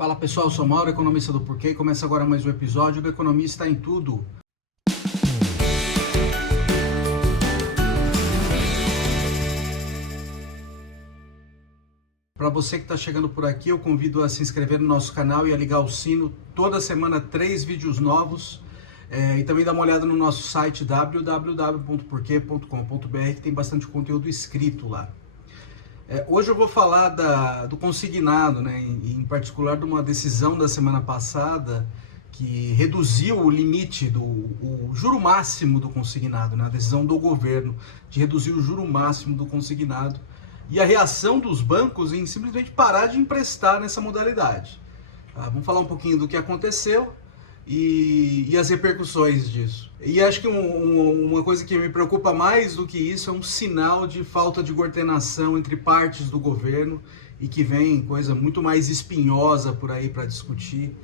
Fala pessoal, eu sou Mauro, economista do Porquê, e começa agora mais um episódio do Economista em Tudo. Para você que está chegando por aqui, eu convido a se inscrever no nosso canal e a ligar o sino. Toda semana 3 vídeos novos. E também dá uma olhada no nosso site www.porquê.com.br, que tem bastante conteúdo escrito lá. Hoje eu vou falar do consignado, né? Em particular de uma decisão da semana passada que reduziu o limite o juro máximo do consignado, né? A decisão do governo de reduzir o juro máximo do consignado e a reação dos bancos em simplesmente parar de emprestar nessa modalidade. Vamos falar um pouquinho do que aconteceu e as repercussões disso. E acho que uma coisa que me preocupa mais do que isso é um sinal de falta de coordenação entre partes do governo e que vem coisa muito mais espinhosa por aí para discutir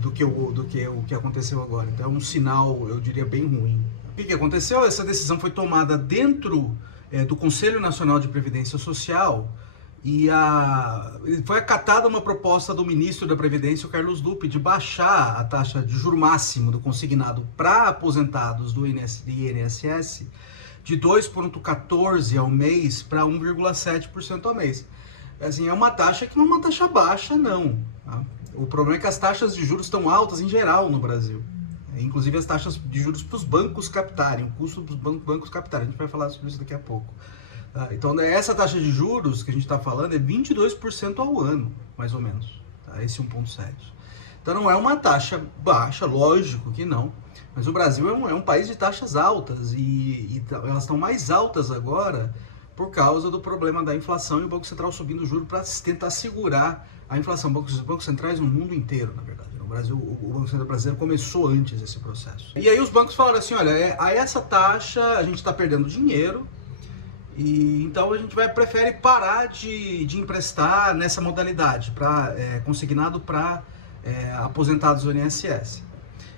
do que o que aconteceu agora. Então é um sinal, eu diria, bem ruim. O que aconteceu? Essa decisão foi tomada dentro do Conselho Nacional de Previdência Social e foi acatada uma proposta do ministro da Previdência, o Carlos Lupe, de baixar a taxa de juro máximo do consignado para aposentados do INSS de 2,14% ao mês para 1,7% ao mês. Assim, é uma taxa que não é uma taxa baixa, não. Tá? O problema é que as taxas de juros estão altas em geral no Brasil. Inclusive as taxas de juros para os bancos captarem, o custo dos bancos captarem. A gente vai falar sobre isso daqui a pouco. Então, essa taxa de juros que a gente está falando é 22% ao ano, mais ou menos, tá? Esse 1,7%. Então, não é uma taxa baixa, lógico que não, mas o Brasil é um país de taxas altas e elas estão mais altas agora por causa do problema da inflação e o Banco Central subindo o juro para tentar segurar a inflação. Os bancos centrais no mundo inteiro, na verdade. No Brasil, o Banco Central brasileiro começou antes esse processo. E aí os bancos falaram assim, olha, a essa taxa a gente está perdendo dinheiro, e então a gente prefere parar de emprestar nessa modalidade, consignado para aposentados do INSS.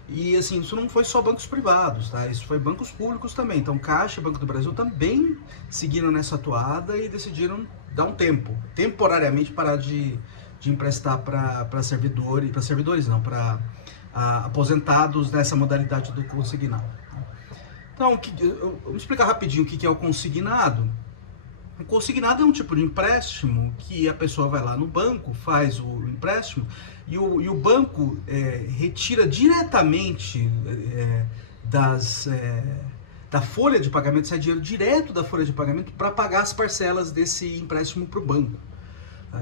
E assim, isso não foi só bancos privados, tá? Isso foi bancos públicos também. Então Caixa e Banco do Brasil também seguiram nessa toada e decidiram dar um temporariamente parar de emprestar para aposentados nessa modalidade do consignado. Então, vamos explicar rapidinho o que é o consignado. O consignado é um tipo de empréstimo que a pessoa vai lá no banco, faz o empréstimo e o banco retira diretamente da folha de pagamento, sai dinheiro direto da folha de pagamento para pagar as parcelas desse empréstimo para o banco.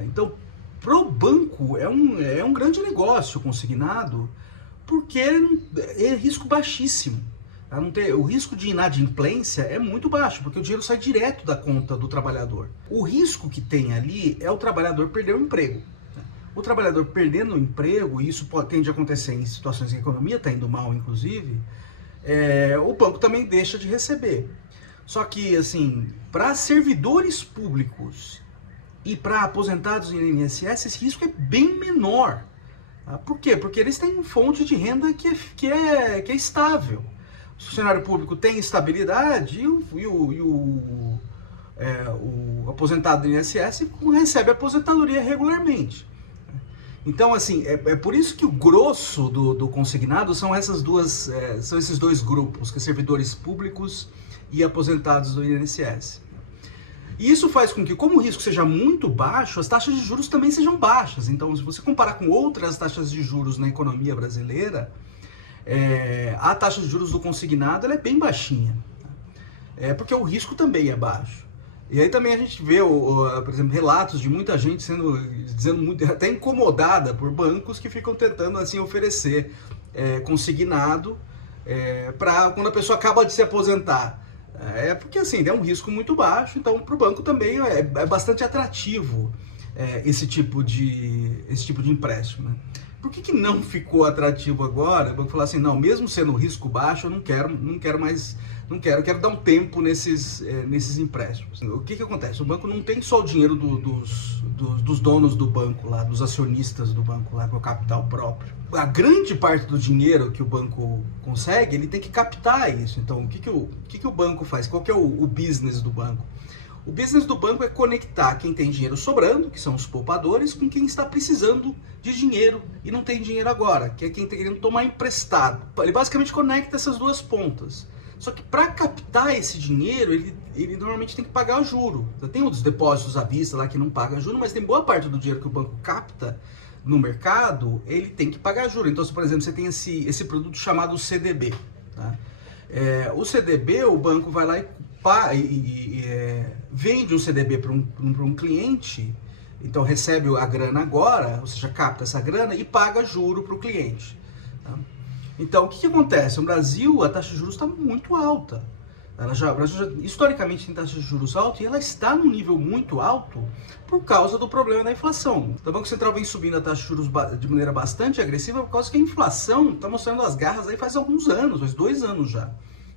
Então, para o banco é um grande negócio o consignado, porque é risco baixíssimo. O risco de inadimplência é muito baixo, porque o dinheiro sai direto da conta do trabalhador. O risco que tem ali é o trabalhador perder o emprego. O trabalhador perdendo o emprego, e isso tende a acontecer em situações em que a economia está indo mal, inclusive, o banco também deixa de receber. Só que, assim, para servidores públicos e para aposentados em INSS, esse risco é bem menor. Por quê? Porque eles têm fonte de renda que é estável. O funcionário público tem estabilidade e o aposentado do INSS recebe aposentadoria regularmente. Então, assim, é por isso que o grosso do consignado são esses dois grupos, que é servidores públicos e aposentados do INSS. E isso faz com que, como o risco seja muito baixo, as taxas de juros também sejam baixas. Então, se você comparar com outras taxas de juros na economia brasileira, a taxa de juros do consignado ela é bem baixinha, porque o risco também é baixo. E aí também a gente vê, por exemplo, relatos de muita gente dizendo até incomodada por bancos que ficam tentando assim oferecer consignado para quando a pessoa acaba de se aposentar. Porque assim, é um risco muito baixo, então para o banco também é bastante atrativo esse tipo de empréstimo, né? Por que não ficou atrativo agora? O banco falar assim, não, mesmo sendo risco baixo, eu não quero dar um tempo nesses empréstimos. O que acontece? O banco não tem só o dinheiro dos donos do banco lá, dos acionistas do banco lá, com o capital próprio. A grande parte do dinheiro que o banco consegue, ele tem que captar isso. Então, o que o banco faz? Qual que é o business do banco? O business do banco é conectar quem tem dinheiro sobrando, que são os poupadores, com quem está precisando de dinheiro e não tem dinheiro agora, que é quem está querendo tomar emprestado. Ele basicamente conecta essas duas pontas. Só que para captar esse dinheiro, ele normalmente tem que pagar o juro. Tem os depósitos à vista lá que não paga juro, mas tem boa parte do dinheiro que o banco capta no mercado, ele tem que pagar juro. Então, se, por exemplo, você tem esse produto chamado CDB. Tá? O CDB, o banco vai lá e vende um CDB para um cliente, então recebe a grana agora, ou seja, capta essa grana e paga juro para o cliente. Tá? Então, o que acontece? No Brasil, a taxa de juros está muito alta. O Brasil já, historicamente, tem taxa de juros alta e ela está num nível muito alto por causa do problema da inflação. Então, o Banco Central vem subindo a taxa de juros de maneira bastante agressiva por causa que a inflação está mostrando as garras aí faz alguns anos, faz 2 anos já.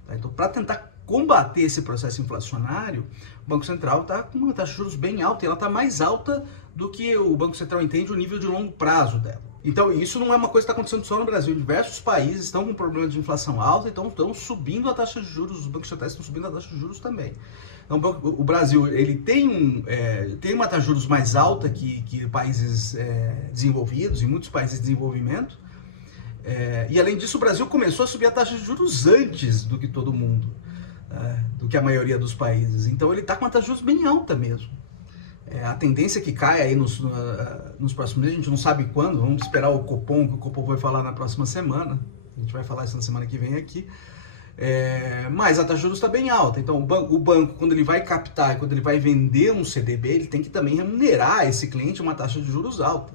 Tá? Então, para tentar combater esse processo inflacionário, o Banco Central está com uma taxa de juros bem alta e ela está mais alta do que o Banco Central entende o nível de longo prazo dela. Então, isso não é uma coisa que está acontecendo só no Brasil. Diversos países estão com problema de inflação alta, então estão subindo a taxa de juros, os bancos centrais estão subindo a taxa de juros também. Então, o Brasil ele tem uma taxa de juros mais alta que países desenvolvidos, e muitos países de desenvolvimento. E, além disso, o Brasil começou a subir a taxa de juros antes do que todo mundo, do que a maioria dos países. Então, ele está com uma taxa de juros bem alta mesmo. A tendência é que caia aí nos próximos meses, a gente não sabe quando, vamos esperar o Copom, que o Copom vai falar na próxima semana, a gente vai falar isso na semana que vem aqui, mas a taxa de juros está bem alta, então o banco, quando ele vai captar e quando ele vai vender um CDB, ele tem que também remunerar esse cliente uma taxa de juros alta,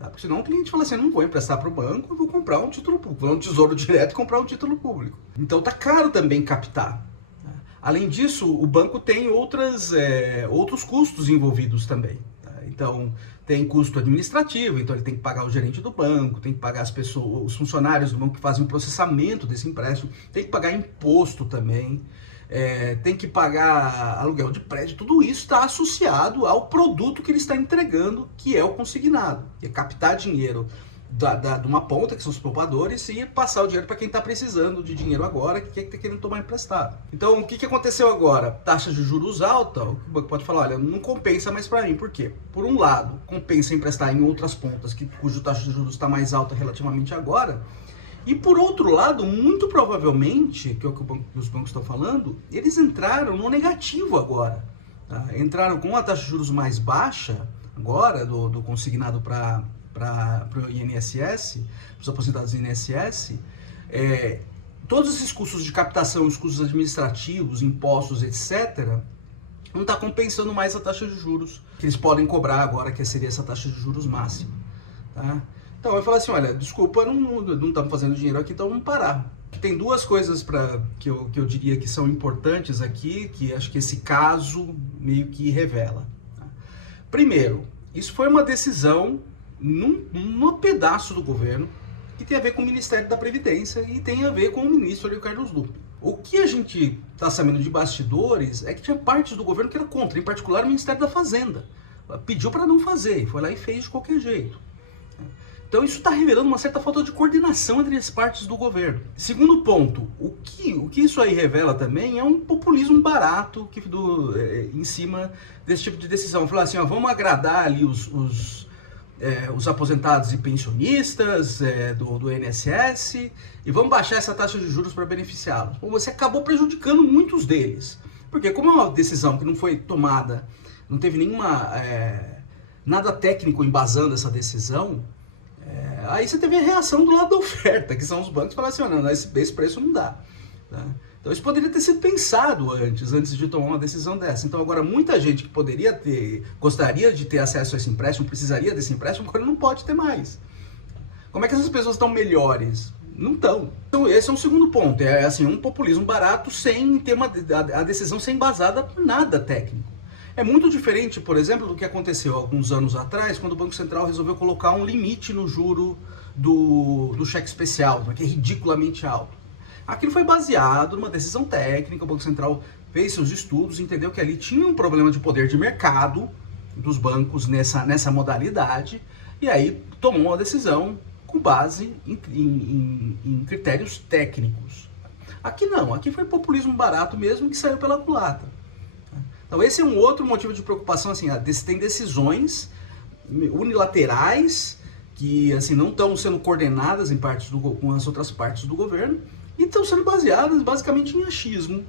tá? Porque senão o cliente fala assim, não vou emprestar para o banco, eu vou comprar um título público, vou no Tesouro Direto e comprar um título público. Então tá caro também captar. Além disso, o banco tem outros custos envolvidos também. Tá? Então, tem custo administrativo, então ele tem que pagar o gerente do banco, tem que pagar as pessoas, os funcionários do banco que fazem o processamento desse empréstimo, tem que pagar imposto também, tem que pagar aluguel de prédio, tudo isso está associado ao produto que ele está entregando, que é o consignado, que é captar dinheiro de uma ponta, que são os poupadores, e passar o dinheiro para quem está precisando de dinheiro agora, que está querendo tomar emprestado. Então, o que aconteceu agora? Taxa de juros alta, o banco pode falar, olha, não compensa mais para mim. Por quê? Por um lado, compensa emprestar em outras pontas, cuja taxa de juros está mais alta relativamente agora, e por outro lado, muito provavelmente, que é o que os bancos estão falando, eles entraram no negativo agora. Tá? Entraram com uma taxa de juros mais baixa, agora, do consignado para o INSS, para os aposentados do INSS, todos esses custos de captação, os custos administrativos, impostos, etc., não está compensando mais a taxa de juros que eles podem cobrar agora, que seria essa taxa de juros máxima. Tá? Então, vai falar assim, olha, desculpa, não estamos fazendo dinheiro aqui, então vamos parar. Tem duas coisas que eu diria que são importantes aqui, que acho que esse caso meio que revela. Tá? Primeiro, isso foi uma decisão num pedaço do governo que tem a ver com o Ministério da Previdência e tem a ver com o ministro ali, o Carlos Lupe. O que a gente está sabendo de bastidores é que tinha partes do governo que era contra, em particular o Ministério da Fazenda. Pediu para não fazer e foi lá e fez de qualquer jeito. Então isso está revelando uma certa falta de coordenação entre as partes do governo. Segundo ponto, o que isso aí revela também é um populismo barato em cima desse tipo de decisão. Falar assim, ó, vamos agradar ali os aposentados e pensionistas do INSS e vamos baixar essa taxa de juros para beneficiá-los. Você acabou prejudicando muitos deles, porque como é uma decisão que não foi tomada, não teve nada técnico embasando essa decisão, aí você teve a reação do lado da oferta, que são os bancos, falaram assim, não, esse preço não dá. Tá? Então isso poderia ter sido pensado antes de tomar uma decisão dessa. Então agora muita gente que gostaria de ter acesso a esse empréstimo, precisaria desse empréstimo, agora não pode ter mais. Como é que essas pessoas estão melhores? Não estão. Então esse é um segundo ponto, assim, um populismo barato sem ter a decisão sem embasada por nada técnico. É muito diferente, por exemplo, do que aconteceu alguns anos atrás, quando o Banco Central resolveu colocar um limite no juro do cheque especial, que é ridiculamente alto. Aquilo foi baseado numa decisão técnica, o Banco Central fez seus estudos, entendeu que ali tinha um problema de poder de mercado dos bancos nessa modalidade, e aí tomou uma decisão com base em critérios técnicos. Aqui não, aqui foi populismo barato mesmo que saiu pela culatra. Então esse é um outro motivo de preocupação, assim, tem decisões unilaterais que assim não estão sendo coordenadas em partes com as outras partes do governo e estão sendo baseadas basicamente em achismo,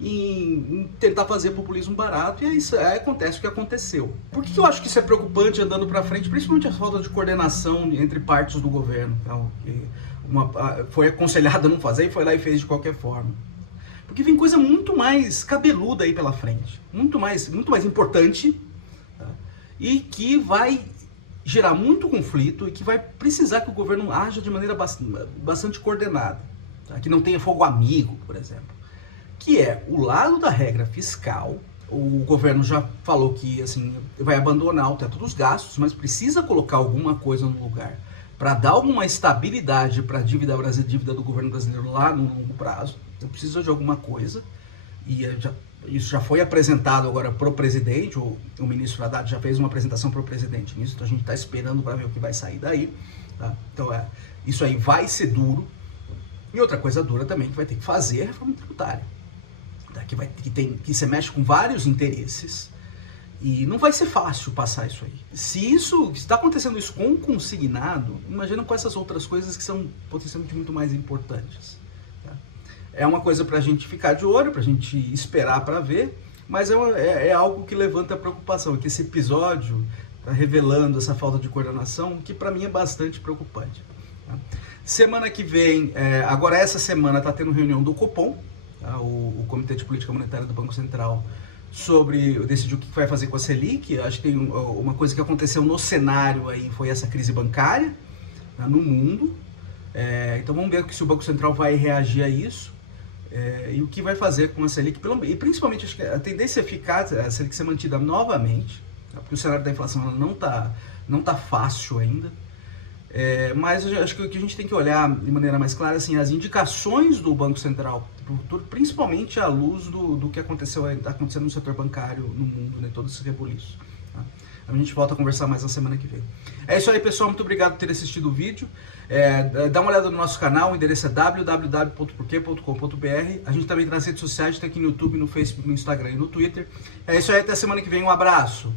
em tentar fazer populismo barato, e aí acontece o que aconteceu. Por que eu acho que isso é preocupante andando para frente, principalmente a falta de coordenação entre partes do governo? Então, foi aconselhado a não fazer e foi lá e fez de qualquer forma. Porque vem coisa muito mais cabeluda aí pela frente, muito mais importante, tá? E que vai gerar muito conflito e que vai precisar que o governo haja de maneira bastante coordenada, tá? Que não tenha fogo amigo, por exemplo. Que é o lado da regra fiscal. O governo já falou que assim vai abandonar o teto dos gastos, mas precisa colocar alguma coisa no lugar para dar alguma estabilidade para a dívida do governo brasileiro lá no longo prazo. Então precisa de alguma coisa, e isso já foi apresentado agora para o presidente. O ministro Haddad já fez uma apresentação para o presidente nisso, então a gente está esperando para ver o que vai sair daí, tá? Então isso aí vai ser duro. E outra coisa dura também que vai ter que fazer é a reforma tributária, que você mexe com vários interesses e não vai ser fácil passar isso aí. Se está acontecendo isso com o consignado, imagina com essas outras coisas que são potencialmente muito mais importantes, tá? É uma coisa para a gente ficar de olho, para a gente esperar para ver, mas é algo que levanta preocupação, que esse episódio está revelando essa falta de coordenação, que para mim é bastante preocupante, tá? Semana que vem, agora essa semana está tendo reunião do Copom, o Comitê de Política Monetária do Banco Central, decidiu o que vai fazer com a Selic. Acho que tem uma coisa que aconteceu no cenário aí, foi essa crise bancária, tá, no mundo. Então vamos ver se o Banco Central vai reagir a isso, e o que vai fazer com a Selic, e principalmente acho que a tendência é ficar a Selic ser mantida novamente, tá, porque o cenário da inflação ela não tá fácil ainda. Mas eu acho que o que a gente tem que olhar de maneira mais clara, assim, as indicações do Banco Central para o futuro, principalmente à luz do que está acontecendo no setor bancário no mundo, né, todo esse rebuliço, tá? A gente volta a conversar mais na semana que vem. É isso aí, pessoal, muito obrigado por ter assistido o vídeo. Dá uma olhada no nosso canal, o endereço é www.porquê.com.br. A gente também está nas redes sociais, está aqui no YouTube, no Facebook, no Instagram e no Twitter. É isso aí, até semana que vem, um abraço!